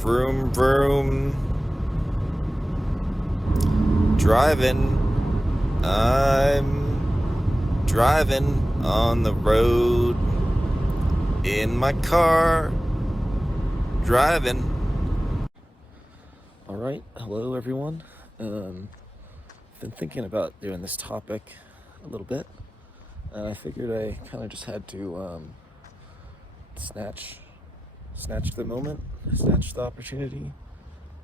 Vroom, vroom. Driving. I'm driving on the road in my car. Driving. Alright, hello everyone. Been thinking about doing this topic a little bit, and I figured I kind of just had to snatch the moment, snatch the opportunity,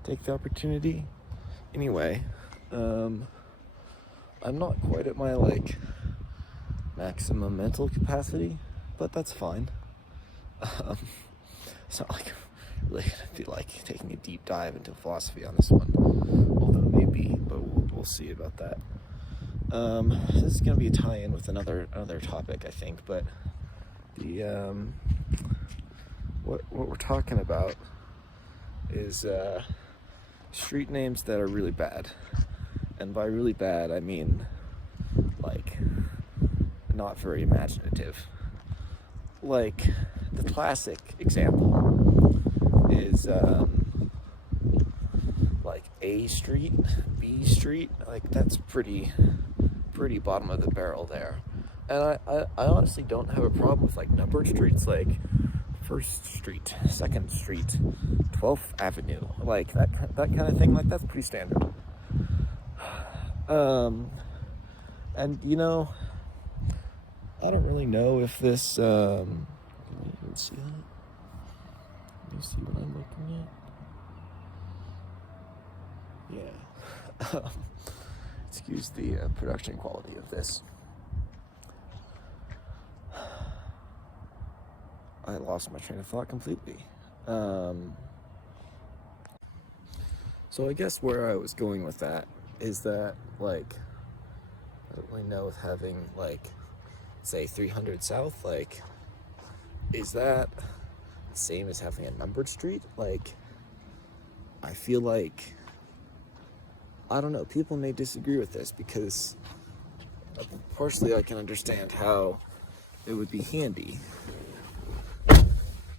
take the opportunity. Anyway, I'm not quite at my maximum mental capacity, but that's fine. It's not like I'm really gonna be taking a deep dive into philosophy on this one, although maybe, but we'll see about that. This is gonna be a tie-in with another topic, I think, but the what we're talking about is street names that are really bad, and by really bad I mean not very imaginative. Like the classic example is A Street, B Street. That's pretty bottom of the barrel there. And I honestly don't have a problem with numbered streets, like First Street, Second Street, 12th Avenue, that kind of thing. That's pretty standard. And I don't really know if this. Can you even see that? Can you see what I'm looking at? Yeah. Excuse the production quality of this. I lost my train of thought completely. So I guess where I was going with that is that I don't really know if having say 300 South, is that the same as having a numbered street? I feel I don't know, people may disagree with this because partially I can understand how it would be handy.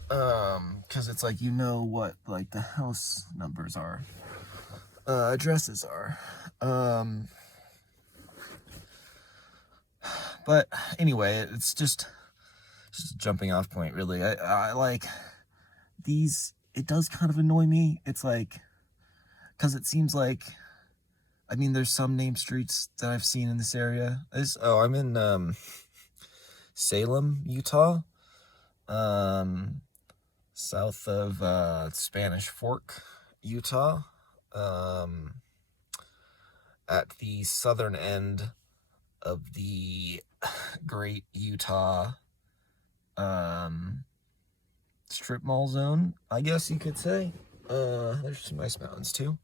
Because it's what the house numbers are, addresses are. But anyway, it's just a jumping off point, really. I like these. It does kind of annoy me. It's because it seems there's some named streets that I've seen in this area. I'm in Salem, Utah, south of Spanish Fork, Utah, at the southern end of the Great Utah strip mall zone, I guess you could say. There's some nice mountains too.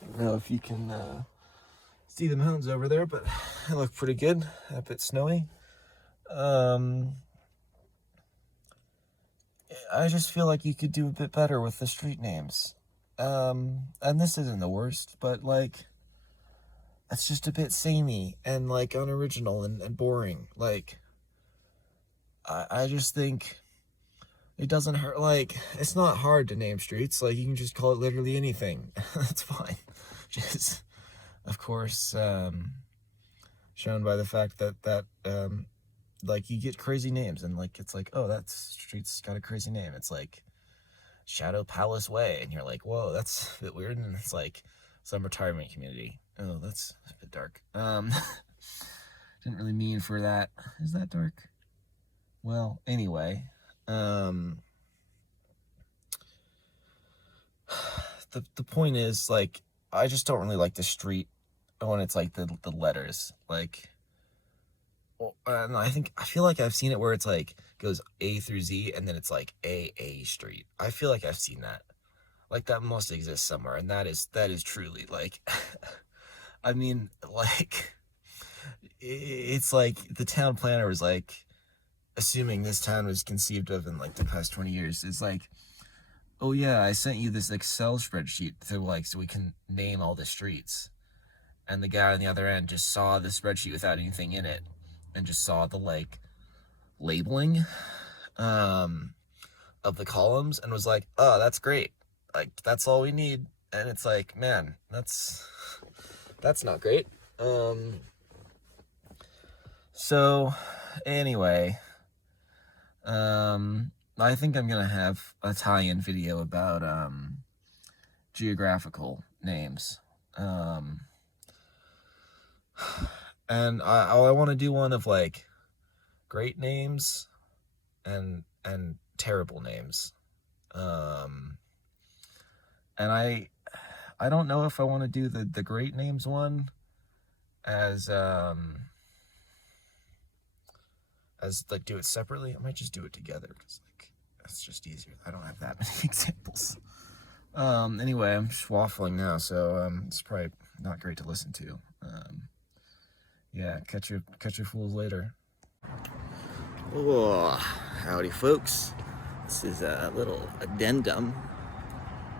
I don't know if you can see the mountains over there, but they look pretty good. A bit snowy. I just feel like you could do a bit better with the street names. And this isn't the worst, but it's just a bit samey and unoriginal and boring. I just think it doesn't hurt. It's not hard to name streets. You can just call it literally anything. That's fine. Just, of course, shown by the fact that you get crazy names and it's oh, that street's got a crazy name. It's Shadow Palace Way, and you're whoa, that's a bit weird. And it's some retirement community. Oh, that's a bit dark. Didn't really mean for that. Is that dark? Well, anyway, the point is I just don't really like the street when it's the letters and I feel I've seen it where it's goes A through Z and then it's A Street. I feel I've seen that. That must exist somewhere, and that is truly it's the town planner was assuming this town was conceived of in the past 20 years. It's oh yeah, I sent you this Excel spreadsheet to so we can name all the streets, and the guy on the other end just saw the spreadsheet without anything in it and just saw the labeling of the columns and was oh, that's great. like, that's all we need. And it's like, man, that's not great. So anyway, I think I'm gonna have a tie-in video about geographical names. And I want to do one of like great names and terrible names. And I don't know if I want to do the great names one as like do it separately. I might just do it together because like that's just easier. I don't have that many examples. Anyway, I'm just waffling now, so it's probably not great to listen to. Yeah, catch your fools later. Oh, howdy folks. This is a little addendum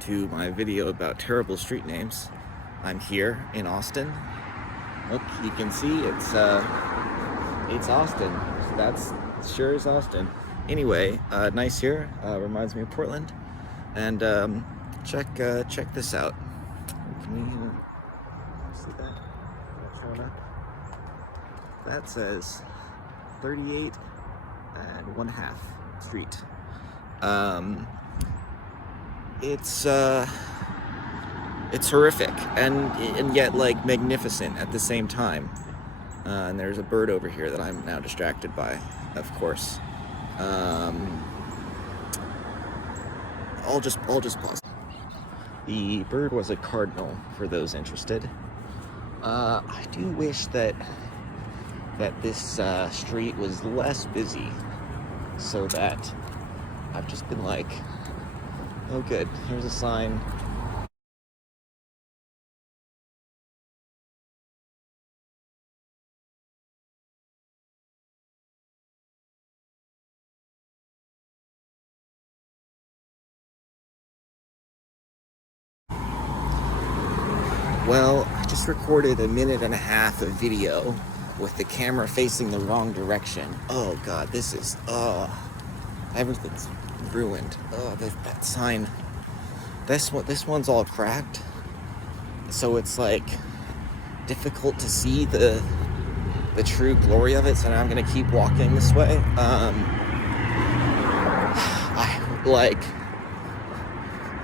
to my video about terrible street names. I'm here in Austin. Look, you can see it's Austin. So that's sure is Austin. Anyway, nice here. Reminds me of Portland. And check this out. Can you see that? Showing up? That says 38 1/2 Street. It's horrific and yet like magnificent at the same time. And there's a bird over here that I'm now distracted by, of course. I'll just pause. The bird was a cardinal, for those interested. I do wish that this street was less busy, so that I've just been like, oh good, here's a sign. Well, I just recorded 1.5 minutes of video with the camera facing the wrong direction. Oh god, this is, everything's ruined. Oh, that sign. This one's all cracked, so it's like difficult to see the true glory of it. So now I'm gonna keep walking this way. I like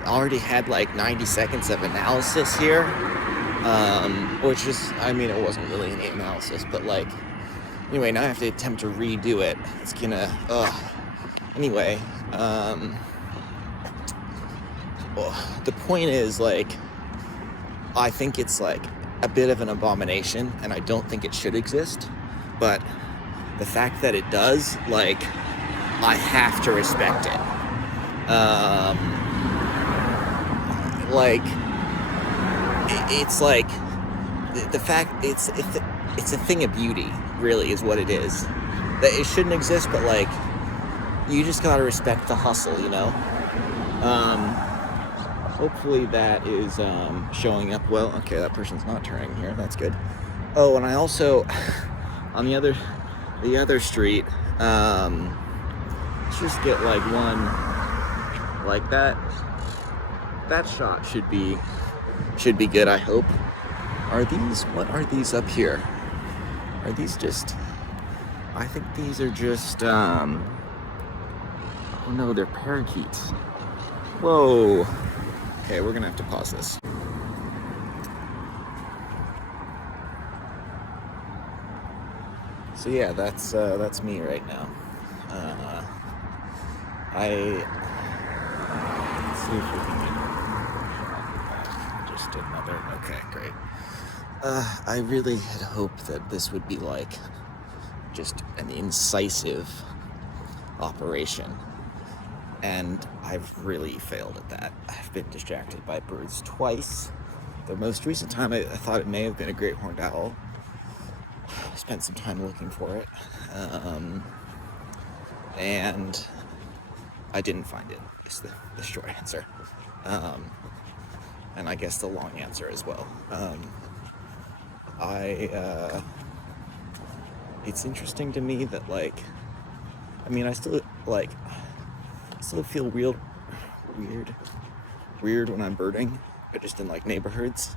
already had like 90 seconds of analysis here, which is, I mean, it wasn't really any analysis, but like, anyway, now I have to attempt to redo it. It's gonna, anyway, the point is, like, I think it's like a bit of an abomination, and I don't think it should exist, but the fact that it does, like, I have to respect it. Like, it's like the fact it's a thing of beauty, really, is what it is. That it shouldn't exist, but like, you just gotta respect the hustle, you know. Hopefully that is showing up well. Okay, that person's not turning here. That's good. Oh, and I also on the other street, let's just get like one like that. That shot should be good, I hope. What are these up here? Are these just, I think these are just, oh no, they're parakeets. Whoa. Okay, we're gonna have to pause this. So yeah, that's me right now. Let's see if we can just another. Okay, great. I really had hoped that this would be like just an incisive operation, and I've really failed at that. I've been distracted by birds twice. The most recent time I thought it may have been a great horned owl. I spent some time looking for it, and I didn't find it, is the short answer. And I guess the long answer as well. It's interesting to me that, like, I mean, I still feel real weird when I'm birding, but just in like neighborhoods.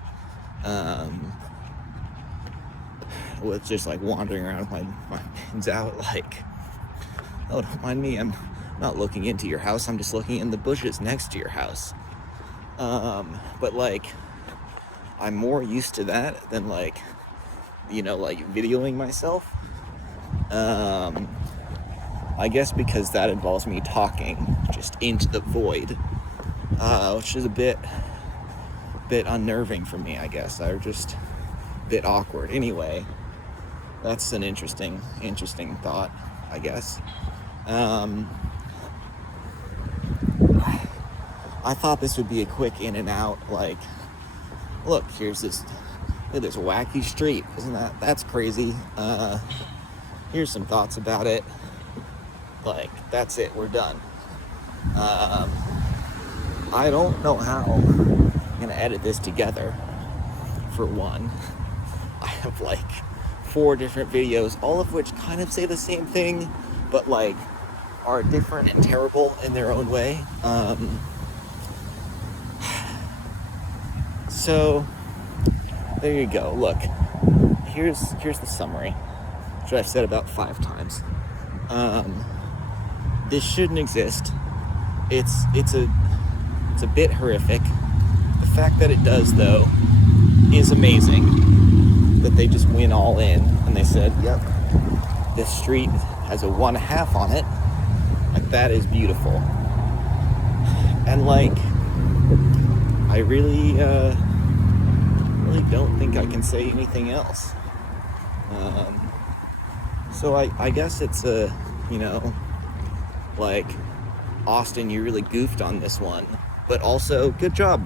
With just like wandering around with my pins out, like, oh, don't mind me, I'm not looking into your house, I'm just looking in the bushes next to your house. But like, I'm more used to that than like, you know, like videoing myself. I guess because that involves me talking just into the void, which is a bit unnerving for me, I guess, or just a bit awkward. Anyway, that's an interesting thought, I guess. I thought this would be a quick in and out, like, look, here's this wacky street. Isn't that's crazy? Here's some thoughts about it. Like, that's it, we're done. I don't know how I'm gonna edit this together, for one. I have like 4 different videos, all of which kind of say the same thing, but like are different and terrible in their own way. So there you go. Look, here's the summary, which I've said about 5 times. This shouldn't exist. It's a bit horrific. The fact that it does, though, is amazing. That they just went all in and they said, yep, this street has a 1.5 on it. Like, that is beautiful. And like, I really don't think I can say anything else. So I guess it's a, you know, like, Austin, you really goofed on this one, but also good job.